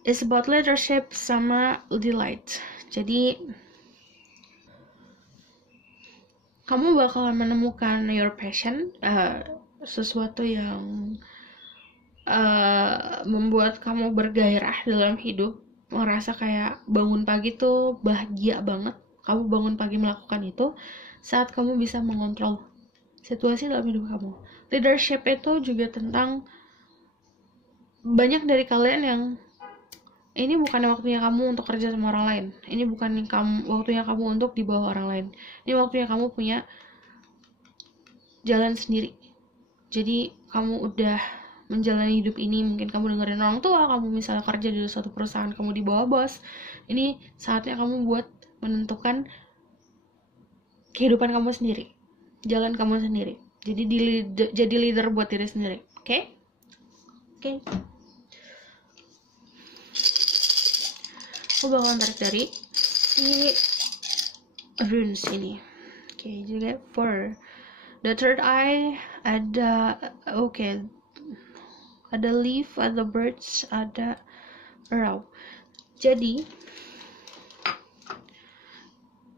It's about leadership sama delight. Jadi kamu bakalan menemukan your passion, sesuatu yang membuat kamu bergairah dalam hidup, ngerasa kayak bangun pagi tuh bahagia banget. Kamu bangun pagi melakukan itu saat kamu bisa mengontrol situasi dalam hidup kamu. Leadership itu juga tentang banyak dari kalian yang ini bukan waktunya kamu untuk kerja sama orang lain. Ini bukan waktunya kamu untuk di bawah orang lain. Ini waktunya kamu punya jalan sendiri. Jadi kamu udah menjalani hidup ini, mungkin kamu dengerin orang tua, kamu misalnya kerja di suatu perusahaan, kamu di bawah bos. Ini saatnya kamu buat menentukan kehidupan kamu sendiri, jalan kamu sendiri. Jadi jadi leader buat diri sendiri. Oke? Aku bakalan tarik dari si runes ini. Jadi for the third eye ada ada leaf, ada birds, ada arrow. Jadi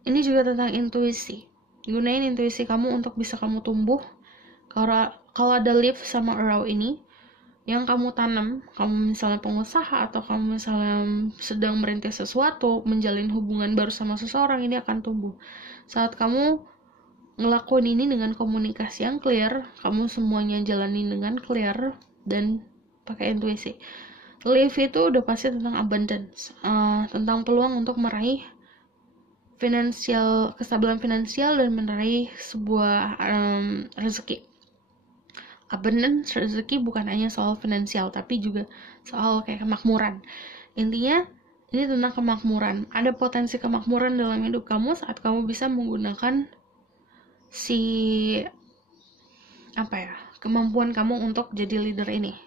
ini juga tentang intuisi. Gunain intuisi kamu untuk bisa kamu tumbuh. Kalau ada leaf sama arrow ini yang kamu tanam, kamu misalnya pengusaha atau kamu misalnya sedang merintis sesuatu, menjalin hubungan baru sama seseorang, ini akan tumbuh. Saat kamu ngelakuin ini dengan komunikasi yang clear, kamu semuanya jalanin dengan clear dan pakai intuisi. Live itu udah pasti tentang abundance, tentang peluang untuk meraih kestabilan finansial dan meraih sebuah rezeki. Abundance rezeki bukan hanya soal finansial, tapi juga soal kayak kemakmuran. Intinya ini tentang kemakmuran. Ada potensi kemakmuran dalam hidup kamu saat kamu bisa menggunakan kemampuan kamu untuk jadi leader ini.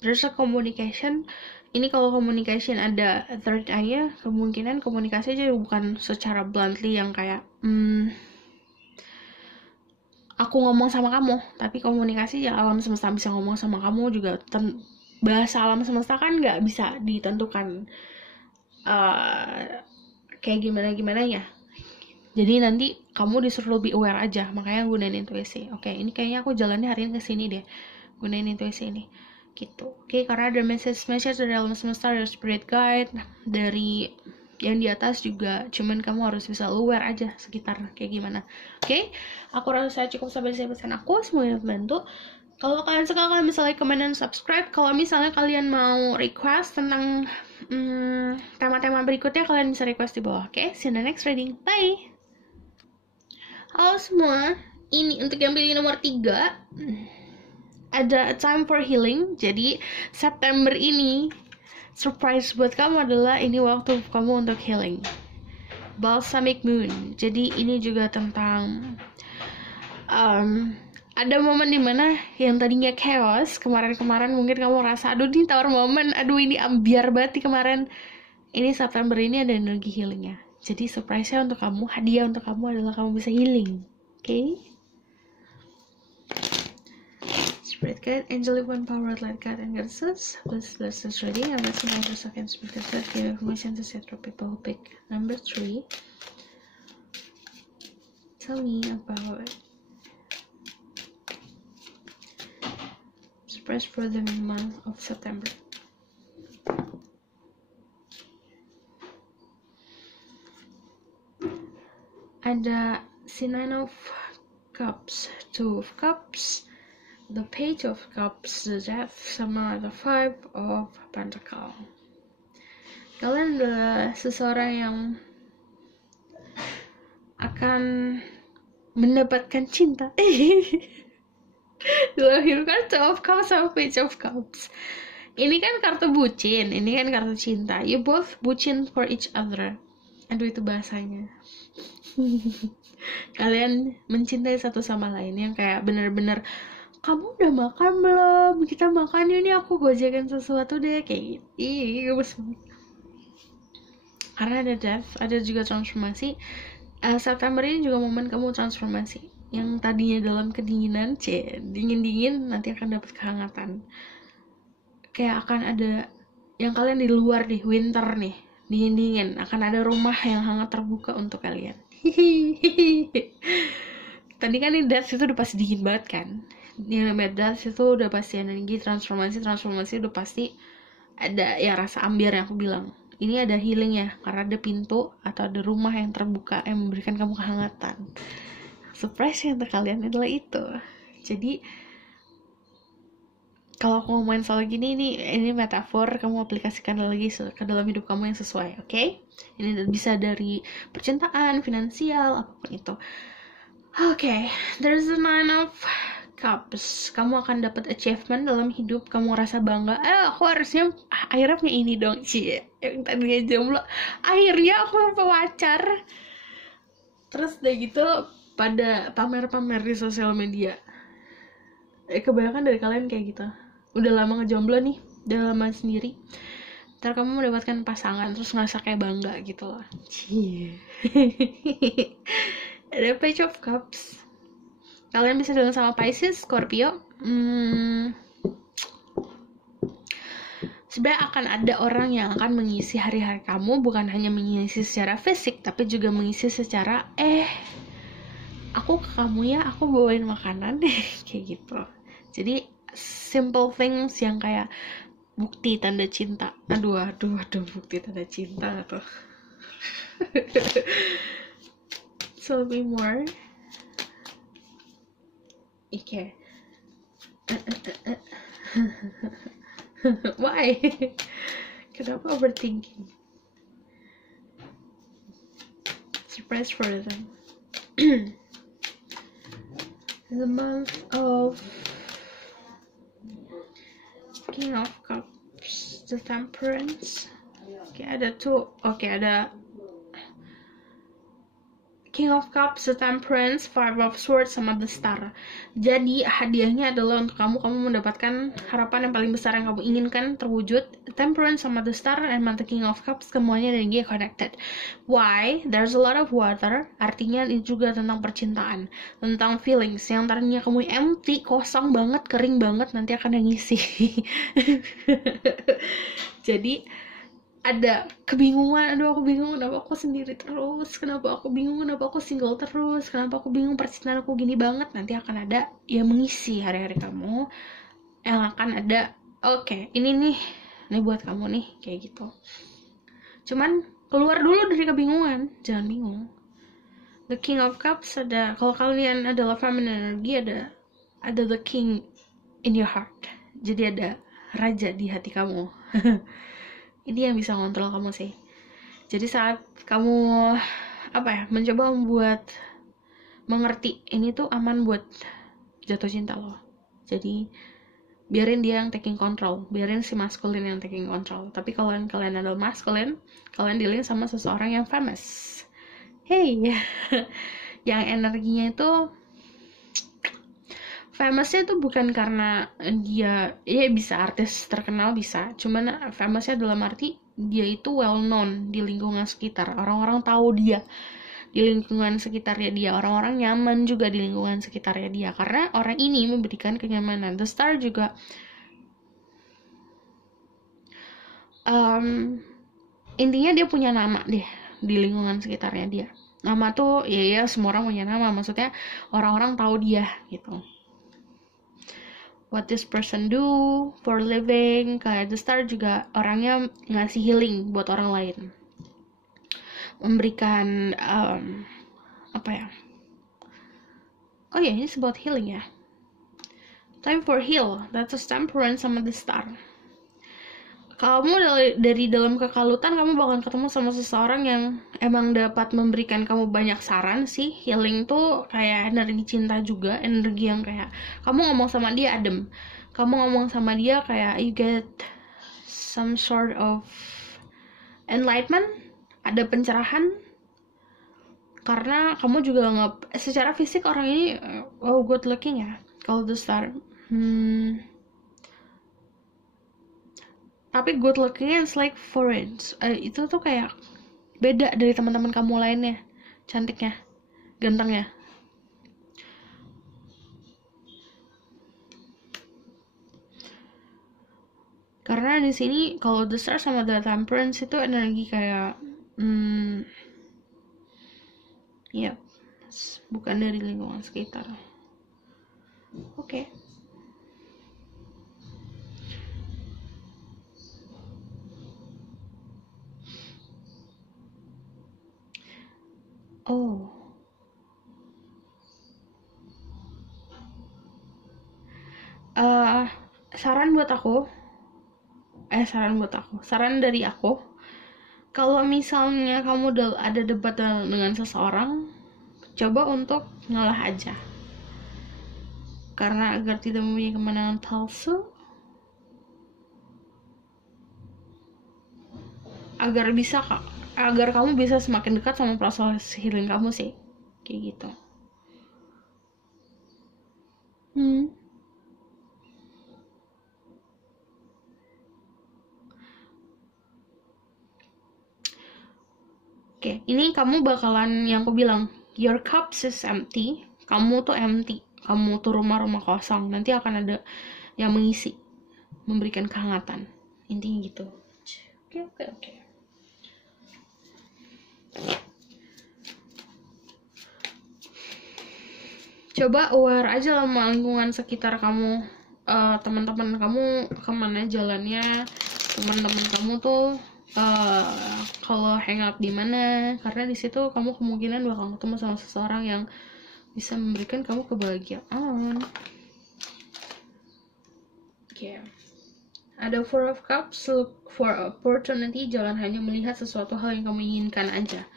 There's a communication. Ini kalau communication ada third eye-nya, kemungkinan komunikasi aja bukan secara bluntly yang kayak aku ngomong sama kamu, tapi komunikasi ya alam semesta bisa ngomong sama kamu juga. Bahasa alam semesta kan nggak bisa ditentukan kayak gimana ya. Jadi nanti kamu disuruh lebih aware aja, makanya gunain intuisi. Oke, ini kayaknya aku jalannya hari ini kesini deh, gunain intuisi ini gitu. Oke, karena ada message dari alam semesta, dari spirit guide, dari yang di atas juga, cuman kamu harus bisa aware aja sekitar kayak gimana. Oke, aku rasa cukup sampai sini pesan aku, semoga membantu. Kalau kalian suka, kalian bisa like, comment, dan subscribe. Kalau misalnya kalian mau request tentang tema-tema berikutnya, kalian bisa request di bawah. Oke, see you in the next reading. Bye! Halo semua, ini untuk yang pilih nomor 3, ada A Time for Healing. Jadi September ini surprise buat kamu adalah ini waktu kamu untuk healing. Balsamic Moon. Jadi ini juga tentang ada momen dimana yang tadinya chaos kemarin mungkin kamu rasa aduh ini tawar momen, aduh ini ambiar banget kemarin. Ini September ini ada energi healingnya. Jadi surprise-nya untuk kamu, hadiah untuk kamu adalah kamu bisa healing. Oke? Spirit guide, angelic one, power, light guide, and goddesses. Please bless this reading. I'm listening over seconds because that give information to set for people who pick number 3. Tell me about surprise for the month of September. Ada Nine of Cups, Two of Cups, the Page of Cups, the Death, sama the Five of Pentacles. Kalian adalah seseorang yang akan mendapatkan cinta dalam hidup kan. Two of Cups sama Page of Cups. Ini kan kartu bucin, ini kan kartu cinta. You both bucin for each other. Aduh, itu bahasanya. Kalian mencintai satu sama lain yang kayak bener-bener, kamu udah makan belum? Kita makan yuk, nih aku gojekin sesuatu deh, kayak gitu. Karena ada death, ada juga transformasi. September ini juga momen kamu transformasi. Yang tadinya dalam kedinginan, dingin-dingin, nanti akan dapat kehangatan. Kayak akan ada yang kalian di luar nih, winter nih, dingin-dingin, akan ada rumah yang hangat terbuka untuk kalian. Tadi kan ini death itu udah pasti dingin banget kan. Yang namanya death itu udah pasti energi, transformasi udah pasti ada ya rasa ambiar yang aku bilang. Ini ada healing ya, karena ada pintu atau ada rumah yang terbuka yang memberikan kamu kehangatan. Surprise yang untuk kalian adalah itu. Jadi kalau aku ngomongin soal gini, ini metafor, kamu aplikasikan lagi ke dalam hidup kamu yang sesuai, oke? Ini bisa dari percintaan, finansial, apapun itu. Oke, there's the Nine of Cups. Kamu akan dapat achievement dalam hidup, kamu rasa bangga. Aku harusnya akhirnya punya ini dong, yang tadinya jomblo, akhirnya aku punya pacar. Terus udah gitu pada pamer-pamer di sosial media. Kebanyakan dari kalian kayak gitu. Udah lama ngejomblo nih, udah lama sendiri, ntar kamu mendapatkan pasangan terus ngerasa kayak bangga gitu loh. Ada Page of Cups. Kalian bisa dengan sama Pisces, Scorpio. Sebenarnya akan ada orang yang akan mengisi hari-hari kamu, bukan hanya mengisi secara fisik, tapi juga mengisi secara aku ke kamu ya, aku bawain makanan kayak gitu. Jadi simple things yang kayak bukti tanda cinta. Aduh, bukti tanda cinta tuh. will be more. Okay. Why? Kenapa overthinking? Surprise for them. The month of King of Cups, the Temperance. Oke, ada tuh. Oke, ada King of Cups, the Temperance, Five of Swords, sama The Star. Jadi hadiahnya adalah untuk kamu mendapatkan harapan yang paling besar yang kamu inginkan terwujud. Temperance sama The Star and the King of Cups semuanya energi connected. Why? There's a lot of water. Artinya ini juga tentang percintaan, tentang feelings. Yang tadinya kamu empty, kosong banget, kering banget, nanti akan yang ngisi. Jadi ada kebingungan, aduh aku bingung kenapa aku sendiri terus, kenapa aku bingung kenapa aku single terus, kenapa aku bingung percintaan aku gini banget. Nanti akan ada yang mengisi hari-hari kamu, yang akan ada oke, ini buat kamu nih, kayak gitu. Cuman keluar dulu dari kebingungan, jangan bingung. The King of Cups ada, kalau kalian adalah feminine energy, ada the king in your heart. Jadi ada raja di hati kamu. Ini yang bisa ngontrol kamu sih. Jadi saat kamu mencoba membuat mengerti ini tuh aman buat jatuh cinta loh. Jadi biarin dia yang taking control, biarin si maskulin yang taking control. Tapi kalau kalian adalah maskulin, kalian dealing sama seseorang yang famous. Hey, yang energinya itu famousnya itu bukan karena dia bisa artis terkenal, bisa, cuman famousnya dalam arti dia itu well known di lingkungan sekitar, orang-orang tahu dia di lingkungan sekitarnya dia, orang-orang nyaman juga di lingkungan sekitarnya dia karena orang ini memberikan kenyamanan. The Star juga intinya dia punya nama deh di lingkungan sekitarnya dia. Nama tuh ya semua orang punya nama, maksudnya orang-orang tahu dia gitu. What this person do for living, kayak The Star juga orangnya ngasih healing buat orang lain, memberikan ini about healing ya. Time for heal, that's a Temperance sama The Star. Kamu dari dalam kekalutan, kamu bakal ketemu sama seseorang yang emang dapat memberikan kamu banyak saran sih. Healing tuh kayak energi cinta juga, energi yang kayak kamu ngomong sama dia adem, kamu ngomong sama dia kayak you get some sort of enlightenment, ada pencerahan. Karena kamu juga secara fisik orang ini good looking ya kalau The Star. Tapi good looking is like foreign. Itu tuh kayak beda dari teman-teman kamu lainnya, cantiknya, gantengnya. Karena di sini kalau The Star sama The Temperance itu energi kayak bukan dari lingkungan sekitar. Oke. Saran dari aku, kalau misalnya kamu ada debat dengan seseorang, coba untuk ngalah aja, karena agar tidak mempunyai kemenangan palsu, agar kamu bisa semakin dekat sama proses healing kamu sih, kayak gitu. Oke, ini kamu bakalan, yang aku bilang, your cups is empty, kamu tuh empty, kamu tuh rumah-rumah kosong, nanti akan ada yang mengisi, memberikan kehangatan, intinya gitu. Oke. Coba aware aja sama lingkungan sekitar kamu, teman-teman kamu kemana jalannya, teman-teman kamu tuh kalau hangout di mana, karena di situ kamu kemungkinan bakal ketemu sama seseorang yang bisa memberikan kamu kebahagiaan. Ada Four of Cups, look for opportunity, jangan hanya melihat sesuatu hal yang kamu inginkan aja.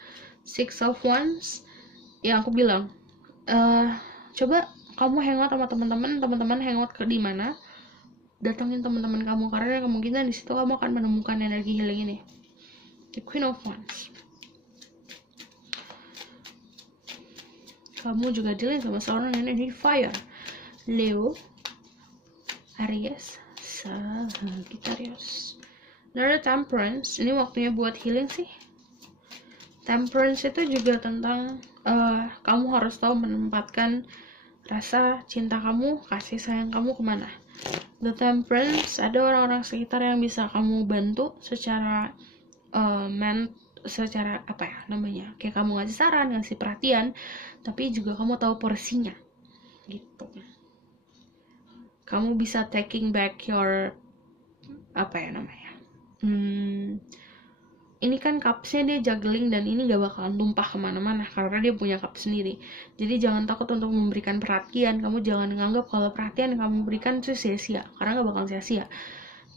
Six of Wands, yang aku bilang, coba kamu hangout sama teman-teman hangout di mana, datangin teman-teman kamu, karena kemungkinan di situ kamu akan menemukan energi healing ini. The Queen of Wands, kamu juga dealing sama seorang energi fire. Leo, Aries, Sagittarius. Ada Temperance, ini waktunya buat healing sih. Temperance itu juga tentang kamu harus tahu menempatkan rasa cinta kamu, kasih sayang kamu kemana. The Temperance, ada orang-orang sekitar yang bisa kamu bantu secara secara apa ya namanya, kayak kamu ngasih saran, ngasih perhatian, tapi juga kamu tahu porsinya gitu. Kamu bisa taking back your apa ya namanya, ini kan cupsnya dia juggling, dan ini gak bakalan tumpah kemana-mana karena dia punya cup sendiri. Jadi jangan takut untuk memberikan perhatian. Kamu jangan menganggap kalau perhatian yang kamu berikan itu sia-sia, karena gak bakal sia-sia.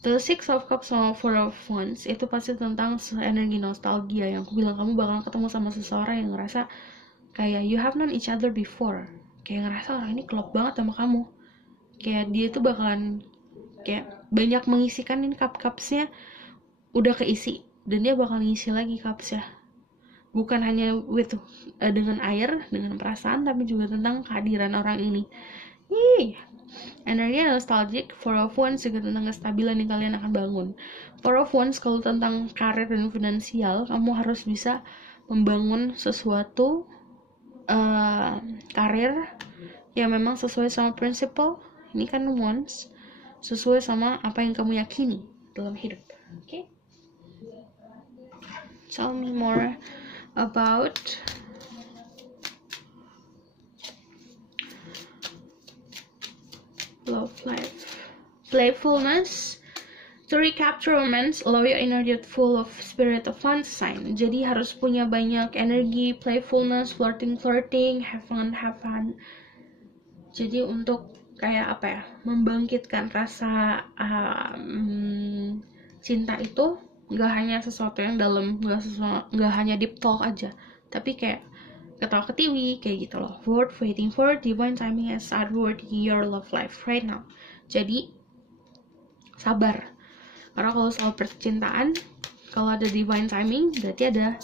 The Six of Cups sama Four of Wands itu pasti tentang energi nostalgia, yang aku bilang kamu bakalan ketemu sama seseorang yang ngerasa kayak you have known each other before, kayak ngerasa orang ini klop banget sama kamu, kayak dia tuh bakalan kayak banyak mengisikan ini cup-cupsnya udah keisi, dan dia bakal ngisi lagi cupsnya, bukan hanya dengan air, dengan perasaan, tapi juga tentang kehadiran orang ini. Energi nostalgic. Four of Wands juga tentang kestabilan yang kalian akan bangun. Four of Wands kalau tentang karir dan finansial, kamu harus bisa membangun sesuatu karir yang memang sesuai sama prinsipal. Ini kan Wands, sesuai sama apa yang kamu yakini dalam hidup. Okay? Tell me more about love life. Playfulness. To recapture romance, allow your inner youth full of spirit of fun sign. Jadi harus punya banyak energi, playfulness, flirting, have fun. Jadi untuk kayak apa ya, membangkitkan rasa cinta itu nggak hanya sesuatu yang dalam, nggak hanya deep talk aja, tapi kayak ketawa ketiwi kayak gitu loh. Worth waiting for, divine timing as outward in your love life right now. Jadi sabar, karena kalau soal percintaan, kalau ada divine timing berarti ada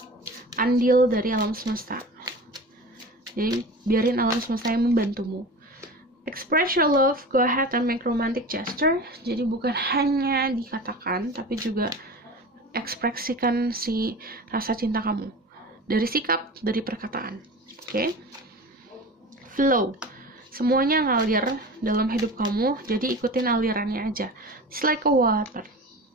andil dari alam semesta. Jadi biarin alam semesta yang membantumu. Express your love, go ahead and make romantic gesture. Jadi bukan hanya dikatakan, tapi juga ekspresikan si rasa cinta kamu dari sikap, dari perkataan. Okay? Flow, semuanya ngalir dalam hidup kamu, jadi ikutin alirannya aja. It's like a water.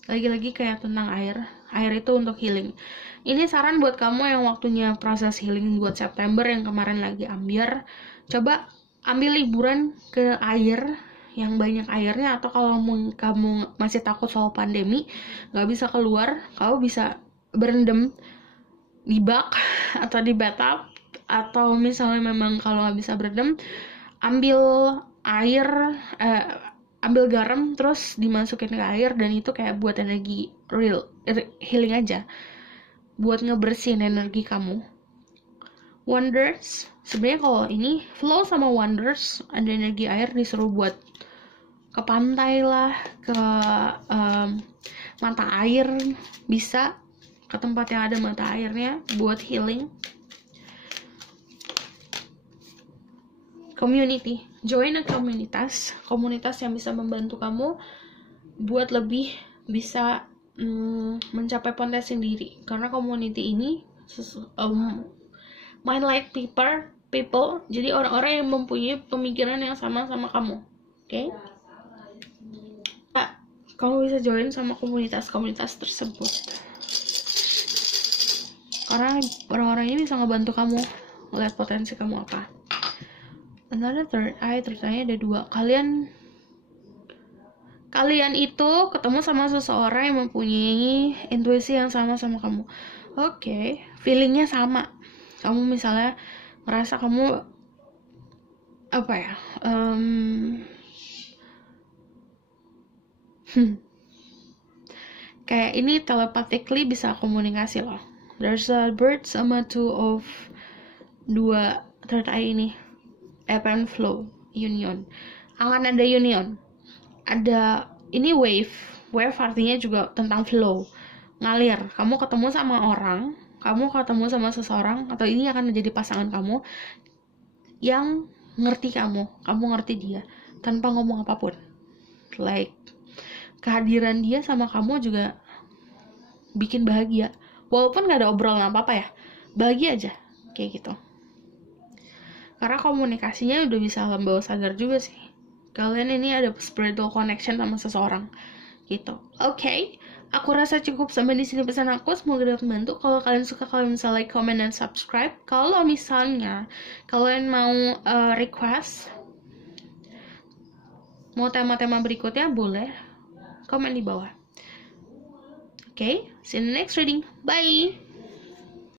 Lagi-lagi kayak tentang air itu untuk healing. Ini saran buat kamu yang waktunya proses healing buat September, yang kemarin lagi ambyar. Coba ambil liburan ke air yang banyak airnya, atau kalau kamu masih takut soal pandemi, gak bisa keluar, kamu bisa berendam di bak atau di bathtub, atau misalnya memang kalau gak bisa berendam, ambil air, ambil garam terus dimasukin ke air, dan itu kayak buat energi real healing aja, buat ngebersihin energi kamu. Wonders, sebenarnya kalau ini flow sama wonders, ada energi air, disuruh buat ke pantai lah, ke mata air, bisa ke tempat yang ada mata airnya buat healing. Community, join a komunitas yang bisa membantu kamu buat lebih bisa mencapai potensi sendiri, karena community ini mind like people, jadi orang-orang yang mempunyai pemikiran yang sama kamu. Okay? Kamu bisa join sama komunitas tersebut, karena orang-orang ini bisa ngebantu kamu melihat potensi kamu apa. Another third eye, tertanya ada dua. Kalian kalian itu ketemu sama seseorang yang mempunyai intuisi yang sama sama kamu. Oke, feelingnya sama. Kamu misalnya ngerasa kamu apa ya? Kayak ini telepathically bisa komunikasi loh. There's a bird sama two of dua third eye ini. Ebb and flow, union. Akan ada union. Ada ini wave artinya juga tentang flow, ngalir. Kamu ketemu sama orang, kamu ketemu sama seseorang, atau ini akan menjadi pasangan kamu yang ngerti kamu ngerti dia tanpa ngomong apapun. Like kehadiran dia sama kamu juga bikin bahagia, walaupun gak ada obrolan apa-apa ya, bahagia aja kayak gitu. Karena komunikasinya udah bisa alam bawah sadar juga sih. Kalian ini ada spiritual connection sama seseorang gitu. Oke, aku rasa cukup sampai di sini pesan aku. Semoga dapat membantu. Kalau kalian suka, kalian bisa like, comment, dan subscribe. Kalau misalnya kalian mau request mau tema-tema berikutnya, boleh komen di bawah. Oke, see you in the next reading. Bye.